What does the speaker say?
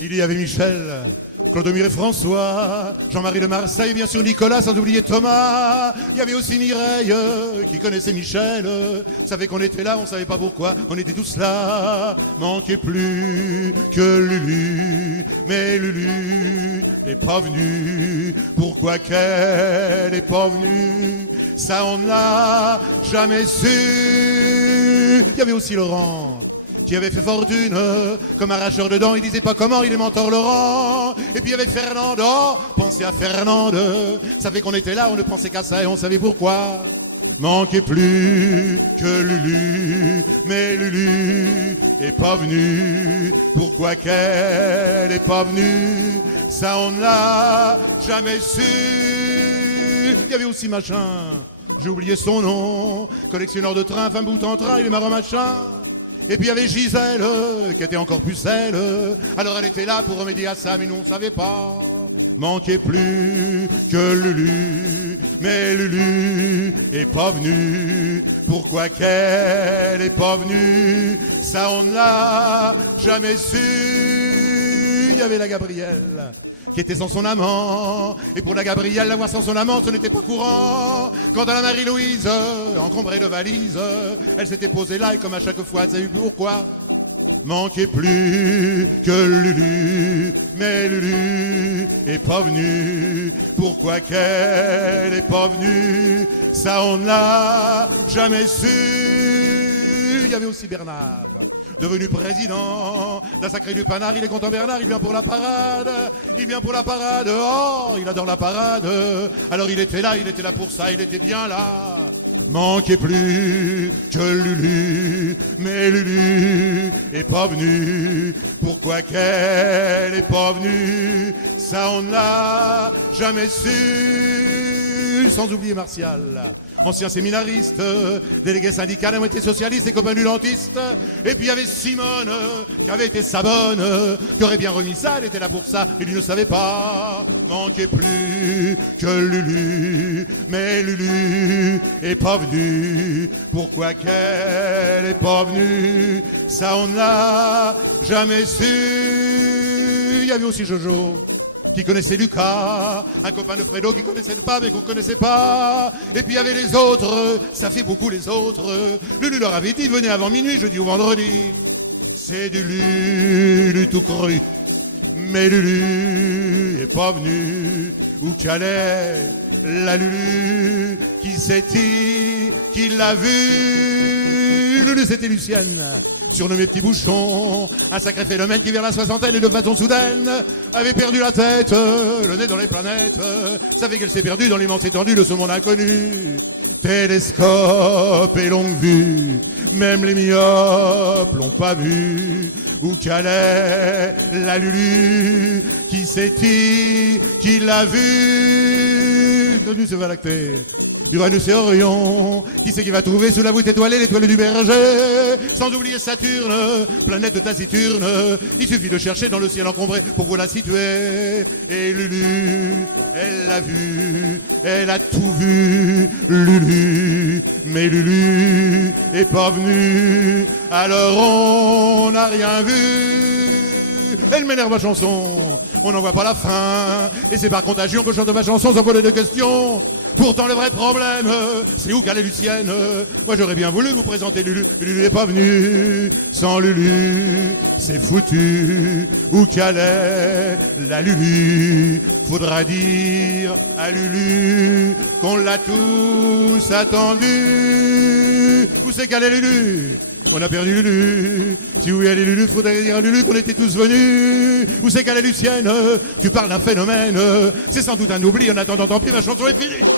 Il y avait Michel, Clodomir et François, Jean-Marie de Marseille, bien sûr Nicolas, sans oublier Thomas. Il y avait aussi Mireille, qui connaissait Michel, savait qu'on était là, on savait pas pourquoi, on était tous là. Manquait plus que Lulu, mais Lulu n'est pas venue. Pourquoi qu'elle n'est pas venue? Ça on ne l'a jamais su. Il y avait aussi Laurent, qui avait fait fortune comme arracheur de dents, il disait pas comment, il est mentor Laurent. Et puis il y avait Fernande, oh, pensez à Fernande, savait qu'on était là, on ne pensait qu'à ça et on savait pourquoi. Manquait plus que Lulu, mais Lulu est pas venue. Pourquoi qu'elle est pas venue? Ça on ne l'a jamais su. Il y avait aussi machin, j'ai oublié son nom, collectionneur de trains, femme bout en train, il est marrant machin. Et puis il y avait Gisèle, qui était encore pucelle. Alors elle était là pour remédier à ça, mais nous on savait pas. Manquait plus que Lulu, mais Lulu est pas venue. Pourquoi qu'elle est pas venue? Ça on ne l'a jamais su. Il y avait la Gabrielle, qui était sans son amant. Et pour la Gabrielle, la voir sans son amant, ce n'était pas courant. Quant à la Marie-Louise, encombrée de valises, elle s'était posée là et comme à chaque fois, ça a eu pourquoi. Manquait plus que Lulu, mais Lulu est pas venue. Pourquoi qu'elle est pas venue? Ça on ne l'a jamais su. Il y avait aussi Bernard, devenu président d'un sacré du Panard. Il est content Bernard, il vient pour la parade. Il vient pour la parade, oh, il adore la parade. Alors il était là pour ça, il était bien là. Manquait plus que Lulu, mais Lulu est pas venue. Pourquoi qu'elle est pas venue? Ça on ne l'a jamais su. Sans oublier Martial, ancien séminariste, délégué syndical, à moitié socialiste et copain du dentiste. Et puis il y avait Simone, qui avait été sa bonne, qui aurait bien remis ça, elle était là pour ça, et lui ne savait pas. Manquait plus que Lulu, mais Lulu est pas venue. Pourquoi qu'elle est pas venue? Ça on ne l'a jamais su. Il y avait aussi Jojo, qui connaissait Lucas, un copain de Fredo qui connaissait pas mais qu'on connaissait pas. Et puis il y avait les autres, ça fait beaucoup les autres. Lulu leur avait dit, venez avant minuit, jeudi ou vendredi. C'est du Lulu tout cru, mais Lulu est pas venu. Où qu'elle est, la Lulu, qui c'est-il qui l'a vu? Lulu c'était Lucienne, surnommé Petit Bouchon, un sacré phénomène qui vers la soixantaine et de façon soudaine avait perdu la tête, le nez dans les planètes, savait qu'elle s'est perdue dans l'immense étendue de ce monde inconnu. Télescope et longue vue, même les myopes l'ont pas vu. Où qu'elle est, la Lulu, qui c'est-il qui l'a vu? Connu ce Voie lactée, Uranus et Orion, qui c'est qui va trouver sous la voûte étoilée l'étoile du berger? Sans oublier Saturne, planète taciturne, il suffit de chercher dans le ciel encombré pour vous la situer. Et Lulu, elle l'a vu, elle a tout vu, Lulu, mais Lulu est pas venue, alors on n'a rien vu. Elle m'énerve ma chanson, on n'en voit pas la fin, et c'est par contagion que je chante ma chanson sans poser de questions. Pourtant le vrai problème, c'est où qu'elle est Lucienne? Moi j'aurais bien voulu vous présenter Lulu, Lulu n'est pas venue. Sans Lulu, c'est foutu. Où qu'elle est, la Lulu? Faudra dire à Lulu qu'on l'a tous attendu. Où c'est qu'elle est Lulu? On a perdu Lulu. Si oui elle est Lulu, faudrait dire à Lulu qu'on était tous venus. Où c'est qu'elle est Lucienne? Tu parles d'un phénomène. C'est sans doute un oubli. En attendant, tant pis, ma chanson est finie.